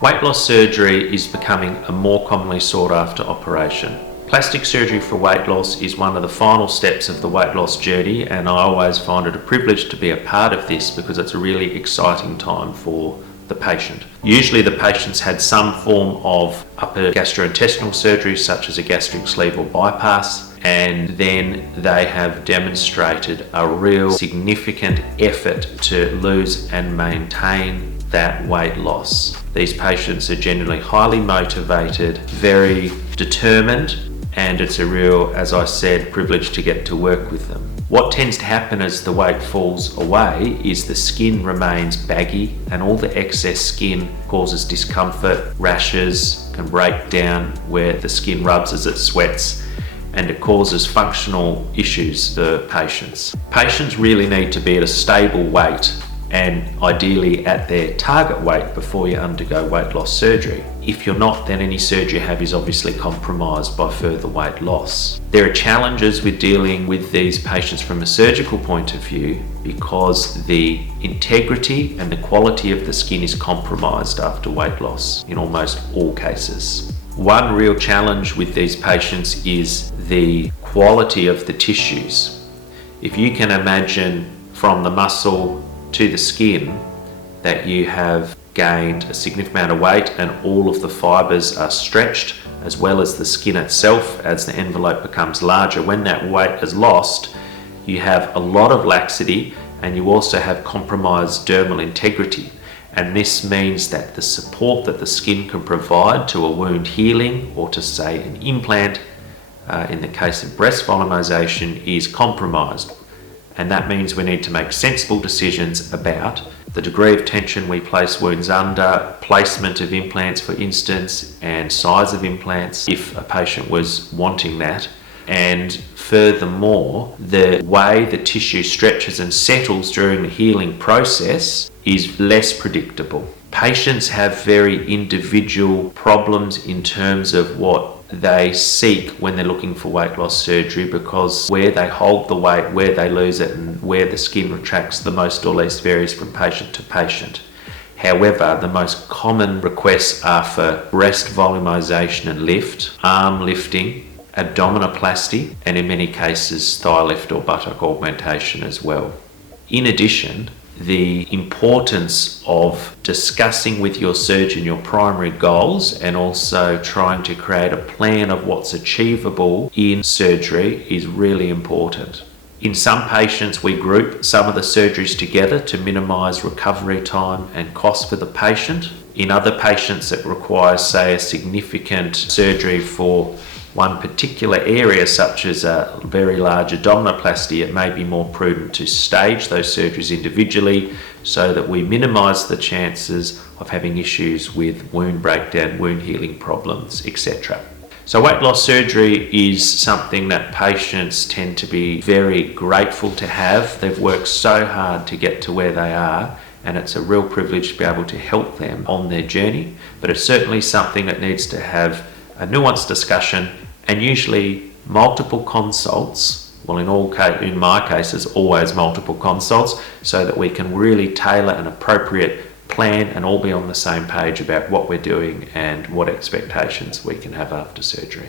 Weight loss surgery is becoming a more commonly sought after operation. Plastic surgery for weight loss is one of the final steps of the weight loss journey, and I always find it a privilege to be a part of this because it's a really exciting time for the patient. Usually the patient's had some form of upper gastrointestinal surgery such as a gastric sleeve or bypass, and then they have demonstrated a real significant effort to lose and maintain that weight loss. These patients are generally highly motivated, very determined, and it's a real, as I said, privilege to get to work with them. What tends to happen as the weight falls away is the skin remains baggy, and all the excess skin causes discomfort, rashes, can break down where the skin rubs as it sweats, and it causes functional issues for patients. Patients really need to be at a stable weight and ideally at their target weight before you undergo weight loss surgery. If you're not, then any surgery you have is obviously compromised by further weight loss. There are challenges with dealing with these patients from a surgical point of view because the integrity and the quality of the skin is compromised after weight loss in almost all cases. One real challenge with these patients is the quality of the tissues. If you can imagine from the muscle to the skin that you have gained a significant amount of weight and all of the fibers are stretched, as well as the skin itself as the envelope becomes larger. When that weight is lost, you have a lot of laxity and you also have compromised dermal integrity. And this means that the support that the skin can provide to a wound healing or to, say, an implant, in the case of breast volumization, is compromised. And that means we need to make sensible decisions about the degree of tension we place wounds under, placement of implants for instance, and size of implants if a patient was wanting that. And furthermore, the way the tissue stretches and settles during the healing process is less predictable. Patients have very individual problems in terms of what they seek when they're looking for weight loss surgery, because where they hold the weight, where they lose it, and where the skin retracts the most or least varies from patient to patient. However, the most common requests are for breast volumization and lift, arm lifting, abdominoplasty, and in many cases thigh lift or buttock augmentation as well. In addition, the importance of discussing with your surgeon your primary goals and also trying to create a plan of what's achievable in surgery is really important. In some patients, we group some of the surgeries together to minimize recovery time and cost for the patient. In other patients, it requires, say, a significant surgery for one particular area, such as a very large abdominoplasty. It may be more prudent to stage those surgeries individually so that we minimize the chances of having issues with wound breakdown, wound healing problems, etc. So weight loss surgery is something that patients tend to be very grateful to have. They've worked so hard to get to where they are, and it's a real privilege to be able to help them on their journey. But it's certainly something that needs to have a nuanced discussion and usually multiple consults. Well, in my cases, always multiple consults, so that we can really tailor an appropriate plan and all be on the same page about what we're doing and what expectations we can have after surgery.